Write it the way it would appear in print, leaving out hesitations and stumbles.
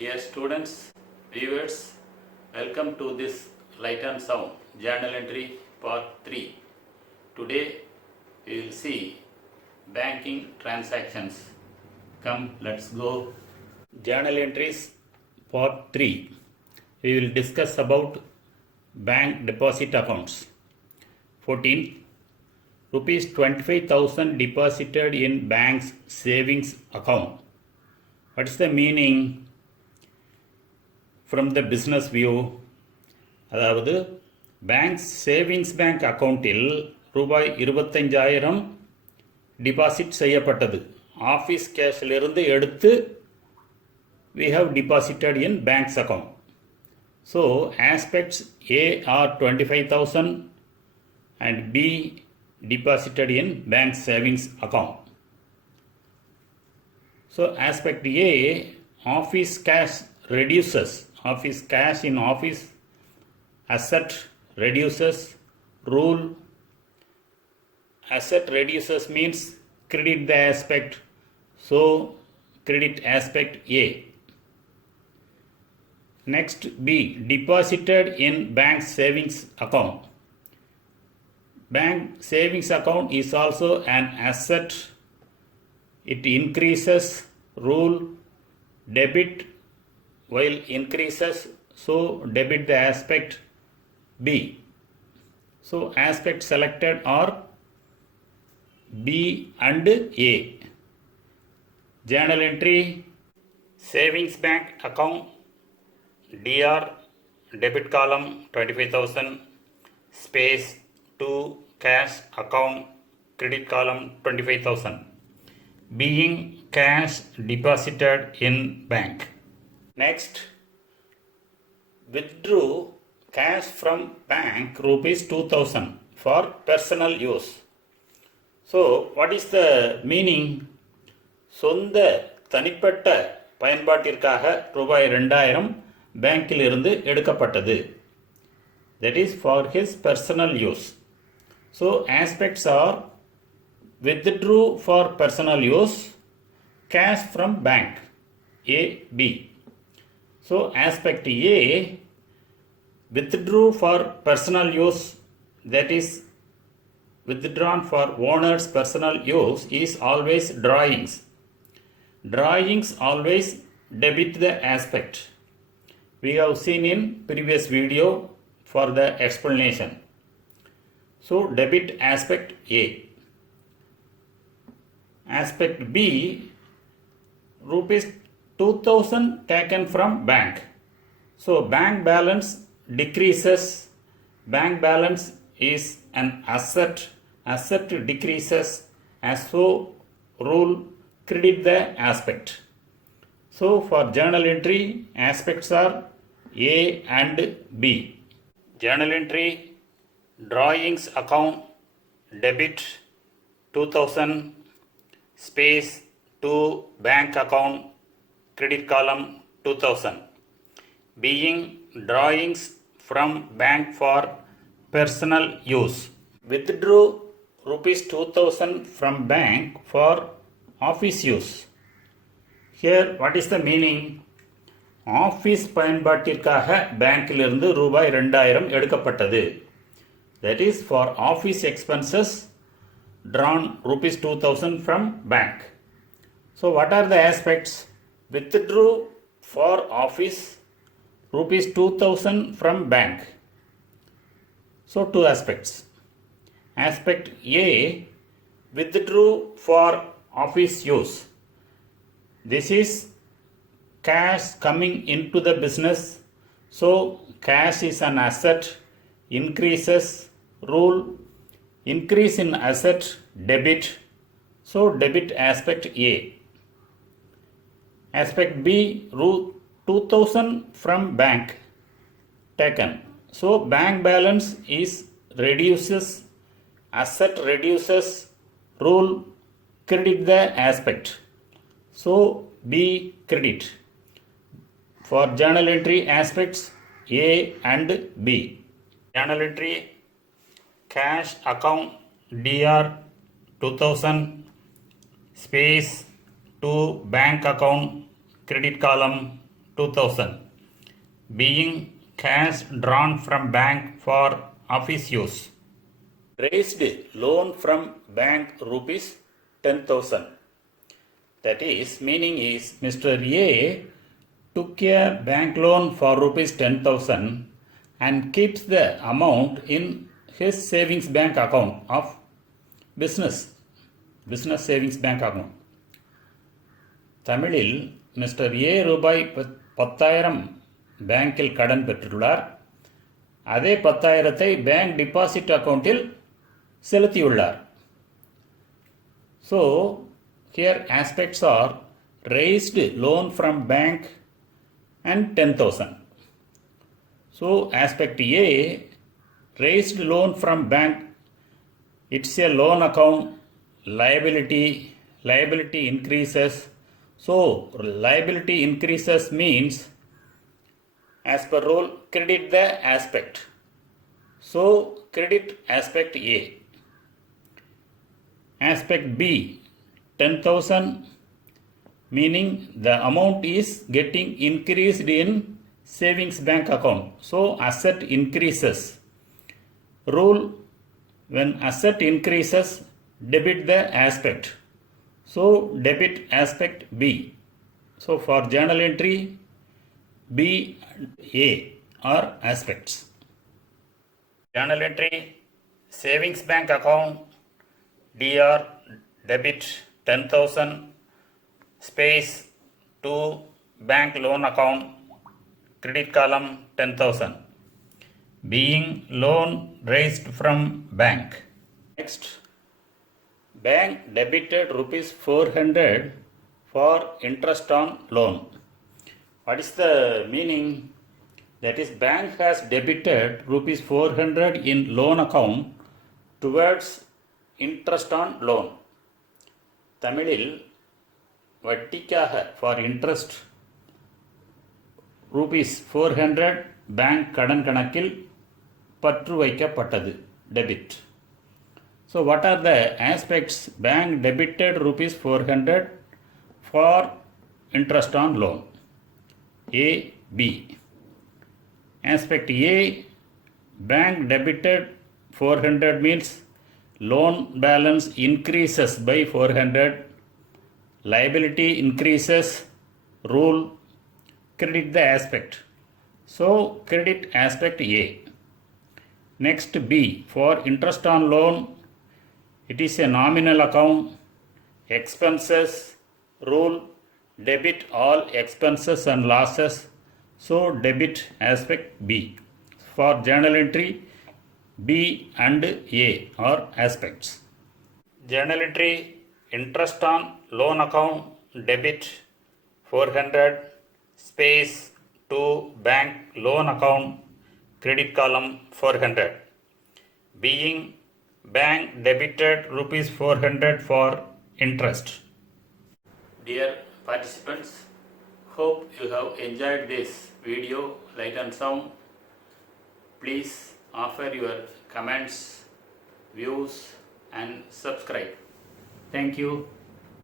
Dear students, viewers, welcome to this Light and Sound Journal Entry Part 3. Today we will see banking transactions. Come, let's go. Journal Entries Part 3. We will discuss about bank deposit accounts. 14. Rupees 25,000 deposited in bank's savings account. What is the meaning from the business view? அதாவது bank savings bank அக்கௌண்ட்டில் ரூபாய் 25,000 deposit செய்யப்பட்டது. Office கேஷிலிருந்து எடுத்து we have deposited in bank's account. So aspects A are 25,000 and B deposited in bank savings account. So aspect A, office cash reduces. Office cash in office asset reduces. Rule asset reduces means credit the aspect. So credit aspect A. Next B, deposited in bank savings account. Bank savings account is also an asset. It increases. Rule debit while increases, so debit the aspect B. So aspect selected are B and A. Journal entry, savings bank account DR, debit column 25,000 space 2 cash account credit column 25,000 being cash deposited in bank. Next, withdrew cash from bank rupees 2,000 for personal use. So what is the meaning? சொந்த தனிப்பட்ட பயன்பாட்டிற்காக ரூபாய் 2,000 பேங்கில் இருந்து எடுக்கப்பட்டது. That is for his personal use. So aspects are withdrew for personal use, cash from bank A, B. So aspect A, withdrew for personal use, that is withdrawn for owner's personal use, is always drawings. Drawings always debit the aspect. We have seen in previous video for the explanation. So debit aspect A. Aspect B, rupees 2,000 taken from bank. So bank balance decreases. Bank balance is an asset. Asset decreases. As so rule credit the aspect. So for journal entry, aspects are A and B. Journal entry, drawings account debit 2,000 space to bank account credit column 2,000 being drawings from bank for personal use. Withdrew rupees 2,000 from bank for office use. Here what is the meaning? Office பயன்பாட்டிற்காக பேங்கிலிருந்து ரூபாய் 2,000 எடுக்கப்பட்டது. That is for office expenses drawn rupees 2,000 from bank. So what are the aspects? Withdrew for office rupees 2,000 from bank. So two aspects. Aspect A, withdrew for office use. This is cash coming into the business. So cash is an asset, increases. Rule increase in asset debit. So debit aspect A. Aspect B, 2,000 from bank taken. So bank balance is reduces, asset reduces. Rule credit the aspect. So B credit. For journal entry, aspects A and B. Journal entry, cash account DR 2,000 space to bank account credit column 2000. Being cash drawn from bank for office use. Raised loan from bank rupees 10,000. That is, meaning is Mr. A took a bank loan for rupees 10,000 and keeps the amount in his savings bank account of business savings bank account. தமிழில் mister A ரூபாய் 10,000 பேங்கில் கடன் பெற்றுள்ளார். அதே 10,000 bank deposit அக்கௌண்ட்டில் செலுத்தியுள்ளார். So, here aspects are raised loan from bank and 10,000. So, aspect A, raised loan from bank, it's a loan account, liability increases. So, liability increases means, as per rule, credit the aspect. So, credit aspect A. Aspect B, 10,000, meaning the amount is getting increased in savings bank account. So, asset increases. Rule, when asset increases, debit the aspect. So, debit aspect B. So, for journal entry, B and A are aspects. Journal entry, savings bank account, DR, debit 10,000, space to bank loan account, credit column 10,000. Being loan raised from bank. Next, bank debited rupees 400 for interest on loan. What is the meaning? That is, bank has debited rupees 400 in loan account towards interest on loan. தமிழில் வட்டிக்காக for interest rupees 400 bank கடன் கணக்கில் பற்று வைக்கப்பட்டது, debit. So, what are the aspects? Bank debited rupees 400 for interest on loan. A, B. Aspect A, bank debited 400 means loan balance increases by 400, liability increases, rule, credit the aspect. So, credit aspect A. Next, B, for interest on loan, it is a nominal account, expenses, rule, debit all expenses and losses. So, debit aspect B. For journal entry, B and A are aspects. Journal entry, interest on loan account, debit 400, space to bank loan account, credit column 400. Being bank debited rupees 400 for interest. Dear participants, hope you have enjoyed this video, light and sound. Please offer your comments, views and subscribe. Thank you.